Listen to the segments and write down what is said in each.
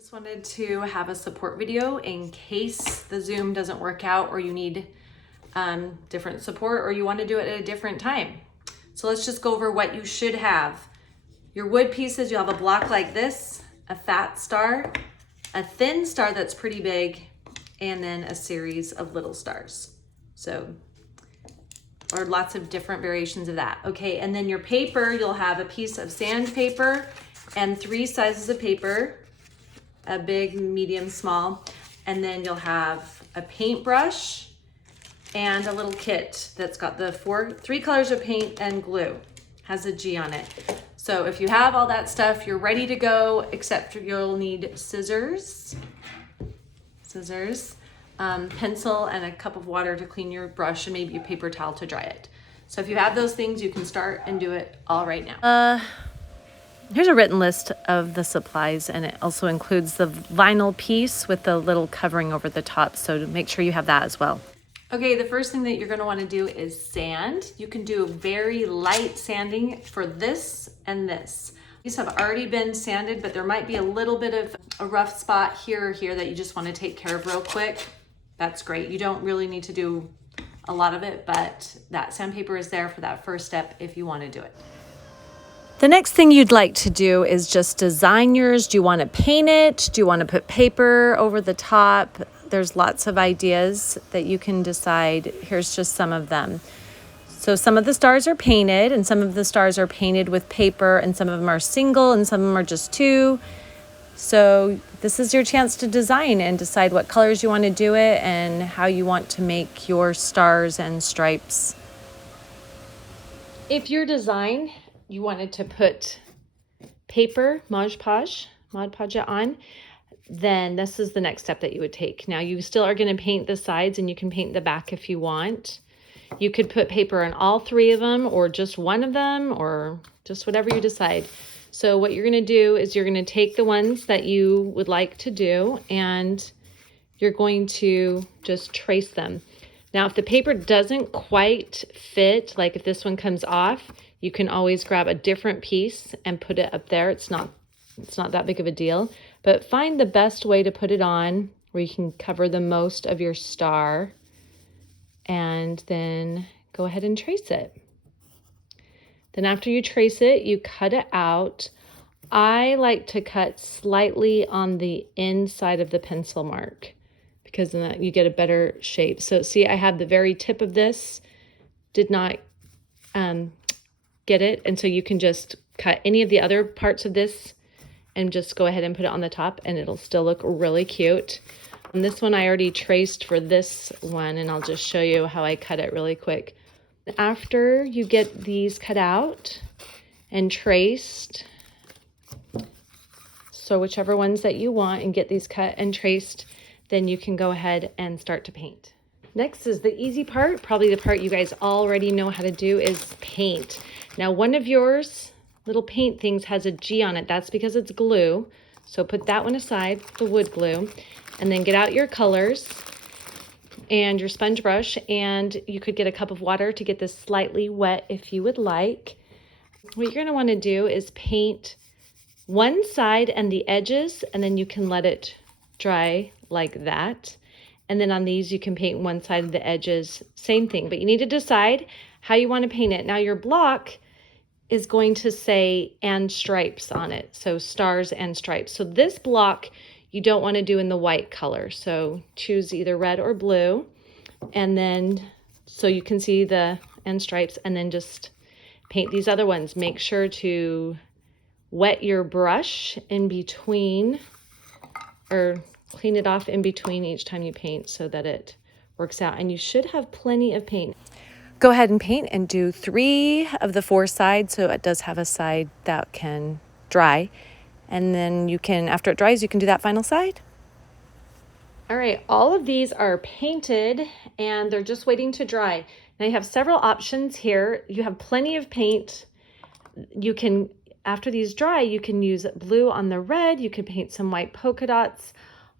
Just wanted to have a support video in case the Zoom doesn't work out or you need different support or you want to do it at a different time. So let's just go over what you should have. Your wood pieces, you'll have a block like this, a fat star, a thin star that's pretty big, and then a series of little stars. So, or lots of different variations of that. Okay, and then your paper, you'll have a piece of sandpaper and 3 sizes of paper, a big, medium, small, and then you'll have a paintbrush and a little kit that's got the 3 colors of paint and glue, has a G on it. So if you have all that stuff, you're ready to go, except you'll need scissors, pencil, and a cup of water to clean your brush, and maybe a paper towel to dry it. So if you have those things, you can start and do it all right now. Here's a written list of the supplies, and it also includes the vinyl piece with the little covering over the top, so make sure you have that as well. Okay, the first thing that you're gonna wanna do is sand. You can do very light sanding for this and this. These have already been sanded, but there might be a little bit of a rough spot here or here that you just wanna take care of real quick. That's great. You don't really need to do a lot of it, but that sandpaper is there for that first step if you wanna do it. The next thing you'd like to do is just design yours. Do you want to paint it? Do you want to put paper over the top? There's lots of ideas that you can decide. Here's just some of them. So some of the stars are painted, and some of the stars are painted with paper, and some of them are single, and some of them are just 2. So this is your chance to design and decide what colors you want to do it and how you want to make your stars and stripes. If your design you wanted to put paper, Mod Podge it on, then this is the next step that you would take. Now you still are going to paint the sides, and you can paint the back if you want. You could put paper on all 3 of them, or just one of them, or just whatever you decide. So what you're going to do is you're going to take the ones that you would like to do, and you're going to just trace them. Now if the paper doesn't quite fit, like if this one comes off, you can always grab a different piece and put it up there. It's not that big of a deal, but find the best way to put it on where you can cover the most of your star, and then go ahead and trace it. Then after you trace it, you cut it out. I like to cut slightly on the inside of the pencil mark because then you get a better shape. So see, I have the very tip of this, did not get it, and so you can just cut any of the other parts of this and just go ahead and put it on the top, and it'll still look really cute. And this one I already traced for this one, and I'll just show you how I cut it really quick. After you get these cut out and traced, so whichever ones that you want, and get these cut and traced, then you can go ahead and start to paint. Next is the easy part, probably the part you guys already know how to do, is paint. Now one of yours little paint things has a G on it. That's because it's glue. So put that one aside, the wood glue, and then get out your colors and your sponge brush, and you could get a cup of water to get this slightly wet if you would like. What you're going to want to do is paint one side and the edges, and then you can let it dry like that. And then on these, you can paint one side of the edges, same thing, but you need to decide how you want to paint it. Now your block is going to say "and stripes" on it, so stars and stripes. So this block you don't want to do in the white color, so choose either red or blue, and then so you can see the "and stripes," and then just paint these other ones. Make sure to wet your brush in between, or clean it off in between each time you paint so that it works out, and you should have plenty of paint. Go ahead and paint and do 3 of the 4 sides, so it does have a side that can dry, and then you can, after it dries, you can do that final side. All right, all of these are painted and they're just waiting to dry. Now you have several options here. You have plenty of paint. You can, after these dry, you can use blue on the red. You could paint some white polka dots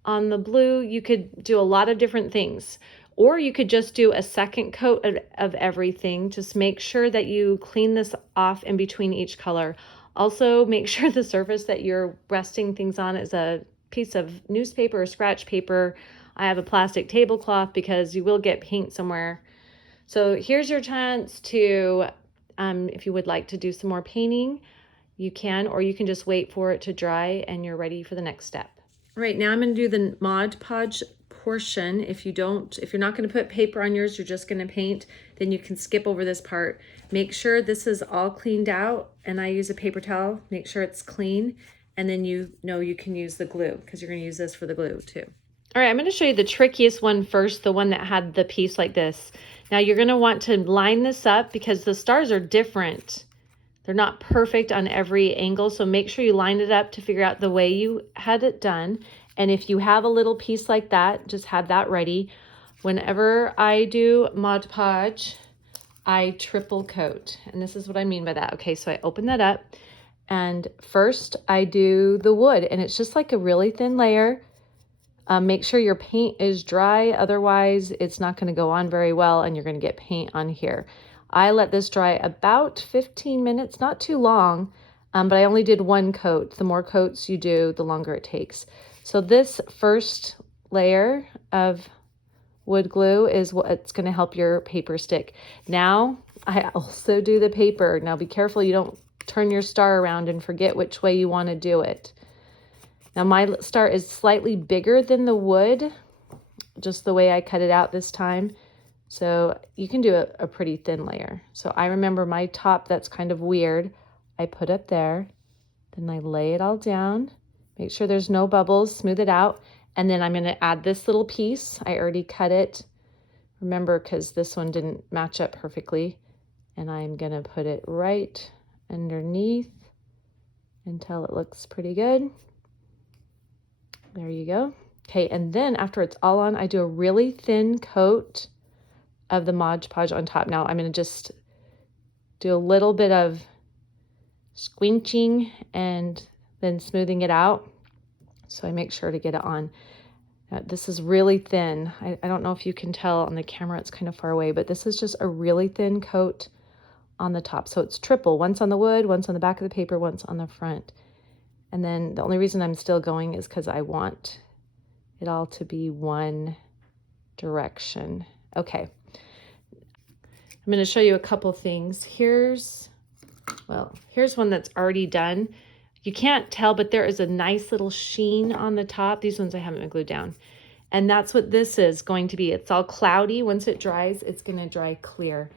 on the blue. You could do a lot of different things. Or you could just do a second coat of everything. Just make sure that you clean this off in between each color. Also, make sure the surface that you're resting things on is a piece of newspaper or scratch paper. I have a plastic tablecloth because you will get paint somewhere. So here's your chance to, if you would like to do some more painting, you can, or you can just wait for it to dry and you're ready for the next step. All right, now I'm going to do the Mod Podge portion. If you're not going to put paper on yours, you're just going to paint, then you can skip over this part. Make sure this is all cleaned out, and I use a paper towel. Make sure it's clean, and then you know you can use the glue because you're going to use this for the glue too. All right, I'm going to show you the trickiest one first, the one that had the piece like this. Now you're going to want to line this up because the stars are different. They're not perfect on every angle, so make sure you line it up to figure out the way you had it done. And if you have a little piece like that, just have that ready. Whenever I do Mod Podge, I triple coat. And this is what I mean by that. Okay, so I open that up, and first I do the wood, and it's just like a really thin layer. Make sure your paint is dry, otherwise it's not going to go on very well and you're going to get paint on here. I let this dry about 15 minutes, not too long, but I only did one coat. The more coats you do, the longer it takes. So this first layer of wood glue is what's going to help your paper stick. Now I also do the paper. Now be careful you don't turn your star around and forget which way you want to do it. Now my star is slightly bigger than the wood, just the way I cut it out this time. So you can do a pretty thin layer. So I remember my top that's kind of weird, I put up there, then I lay it all down, make sure there's no bubbles, smooth it out, and then I'm gonna add this little piece. I already cut it, remember, because this one didn't match up perfectly, and I'm gonna put it right underneath until it looks pretty good. There you go. Okay, and then after it's all on, I do a really thin coat of the Mod Podge on top. Now I'm going to just do a little bit of squinching and then smoothing it out. So I make sure to get it on. This is really thin. I don't know if you can tell on the camera, it's kind of far away, but this is just a really thin coat on the top. So it's triple, once on the wood, once on the back of the paper, once on the front. And then the only reason I'm still going is because I want it all to be one direction. Okay. I'm going to show you a couple things. Here's one that's already done. You can't tell, but there is a nice little sheen on the top. These ones I haven't been glued down. And that's what this is going to be. It's all cloudy. Once it dries, it's going to dry clear.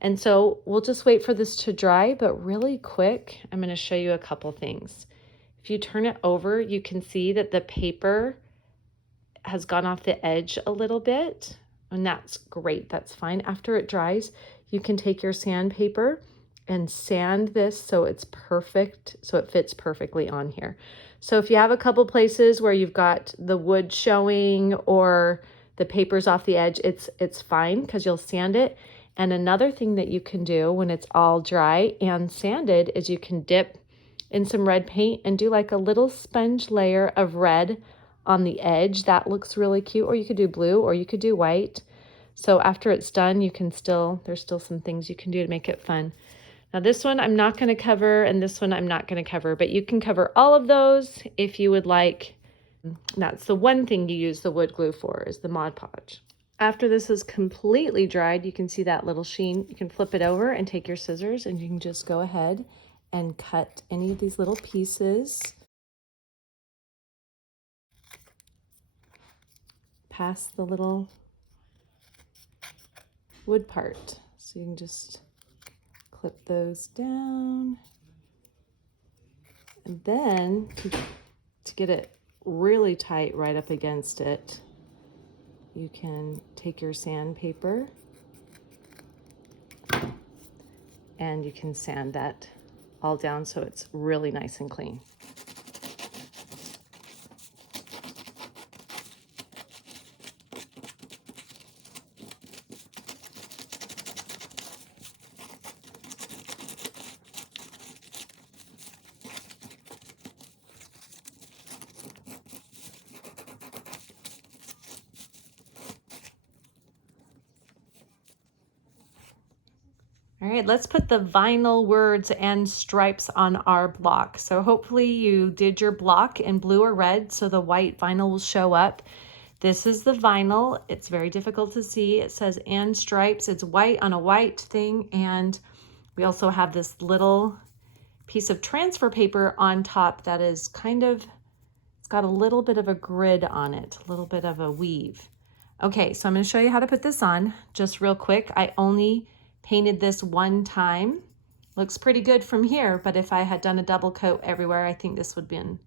And so we'll just wait for this to dry, but really quick, I'm going to show you a couple things. If you turn it over, you can see that the paper has gone off the edge a little bit, and that's great. That's fine. After it dries, you can take your sandpaper and sand this so it's perfect, so it fits perfectly on here. So if you have a couple places where you've got the wood showing or the paper's off the edge, it's fine because you'll sand it. And another thing that you can do when it's all dry and sanded is you can dip in some red paint and do like a little sponge layer of red on the edge. That looks really cute. Or you could do blue, or you could do white. So after it's done, you can there's still some things you can do to make it fun. Now this one I'm not going to cover, and this one I'm not going to cover, but you can cover all of those if you would like. That's the one thing you use the wood glue for, is the Mod Podge. After this is completely dried, you can see that little sheen. You can flip it over and take your scissors, and you can just go ahead and cut any of these little pieces past the little wood part. So you can just clip those down. And then to get it really tight right up against it, you can take your sandpaper and you can sand that all down so it's really nice and clean. All All right, let's put the vinyl words and stripes on our block. So hopefully you did your block in blue or red so the white vinyl will show up. This is the vinyl. It's very difficult to see. It says and stripes. It's white on a white thing, and we also have this little piece of transfer paper on top that is kind of, it's got a little bit of a grid on it, a little bit of a weave. Okay, so I'm going to show you how to put this on just real quick. I only painted this one time. Looks pretty good from here, but if I had done a double coat everywhere, I think this would have been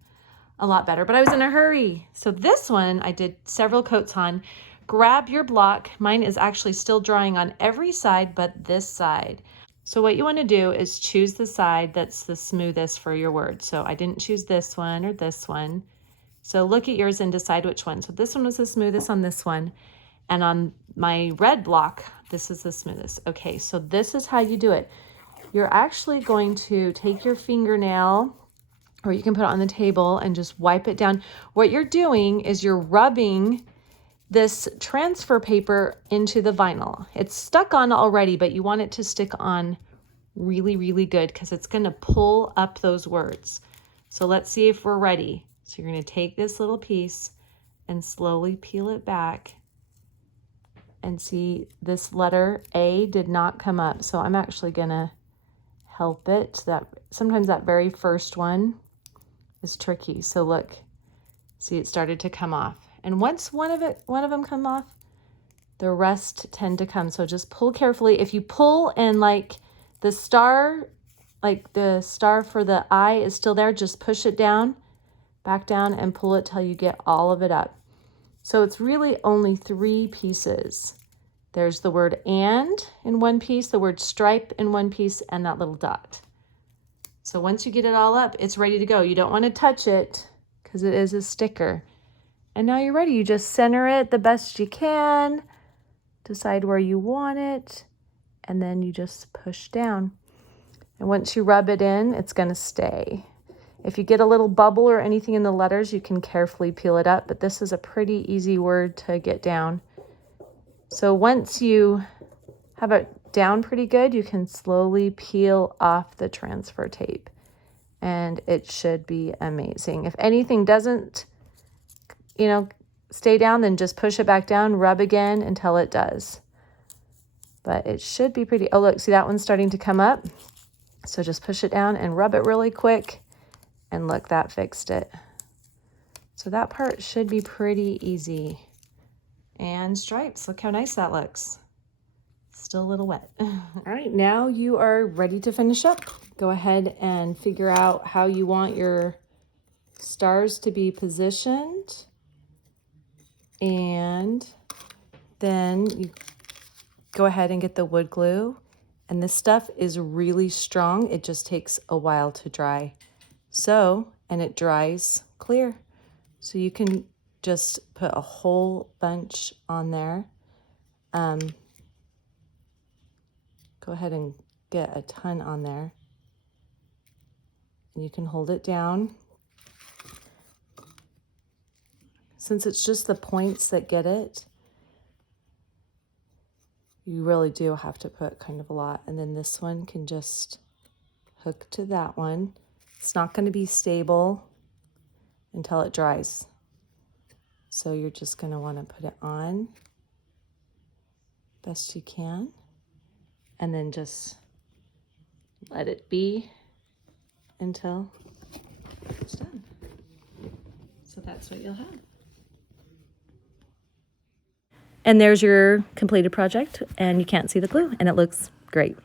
a lot better, but I was in a hurry. So this one I did several coats on. Grab your block. Mine is actually still drying on every side but this side. So what you want to do is choose the side that's the smoothest for your word. So I didn't choose this one or this one. So look at yours and decide which one. So this one was the smoothest on this one. And on my red block, this is the smoothest. Okay, so this is how you do it. You're actually going to take your fingernail, or you can put it on the table and just wipe it down. What you're doing is you're rubbing this transfer paper into the vinyl. It's stuck on already, but you want it to stick on really, really good because it's going to pull up those words. So let's see if we're ready. So you're going to take this little piece and slowly peel it back and see this letter A did not come up. So I'm actually going to help it. That sometimes that very first one is tricky. So look, see, it started to come off. And once one of them come off, the rest tend to come. So just pull carefully. If you pull and like the star for the I is still there, just push it down, back down, and pull it till you get all of it up. So it's really only 3 pieces. There's the word and in one piece, the word stripe in one piece, and that little dot. So once you get it all up, it's ready to go. You don't want to touch it because it is a sticker. And now you're ready. You just center it the best you can, decide where you want it, and then you just push down. And once you rub it in, it's going to stay. If you get a little bubble or anything in the letters, you can carefully peel it up, but this is a pretty easy word to get down. So once you have it down pretty good, you can slowly peel off the transfer tape, and it should be amazing. If anything doesn't, stay down, then just push it back down, rub again until it does. But it should be pretty. Oh, look, see that one's starting to come up. So just push it down and rub it really quick. And look, that fixed it. So that part should be pretty easy. And stripes, look how nice that looks. Still a little wet. All right, now you are ready to finish up. Go ahead and figure out how you want your stars to be positioned. And then you go ahead and get the wood glue. And this stuff is really strong. It just takes a while to dry. And it dries clear. So you can just put a whole bunch on there. Go ahead and get a ton on there. And you can hold it down. Since it's just the points that get it, you really do have to put kind of a lot. And then this one can just hook to that one. It's not going to be stable until it dries. So you're just going to want to put it on best you can. And then just let it be until it's done. So that's what you'll have. And there's your completed project, and you can't see the glue, and it looks great.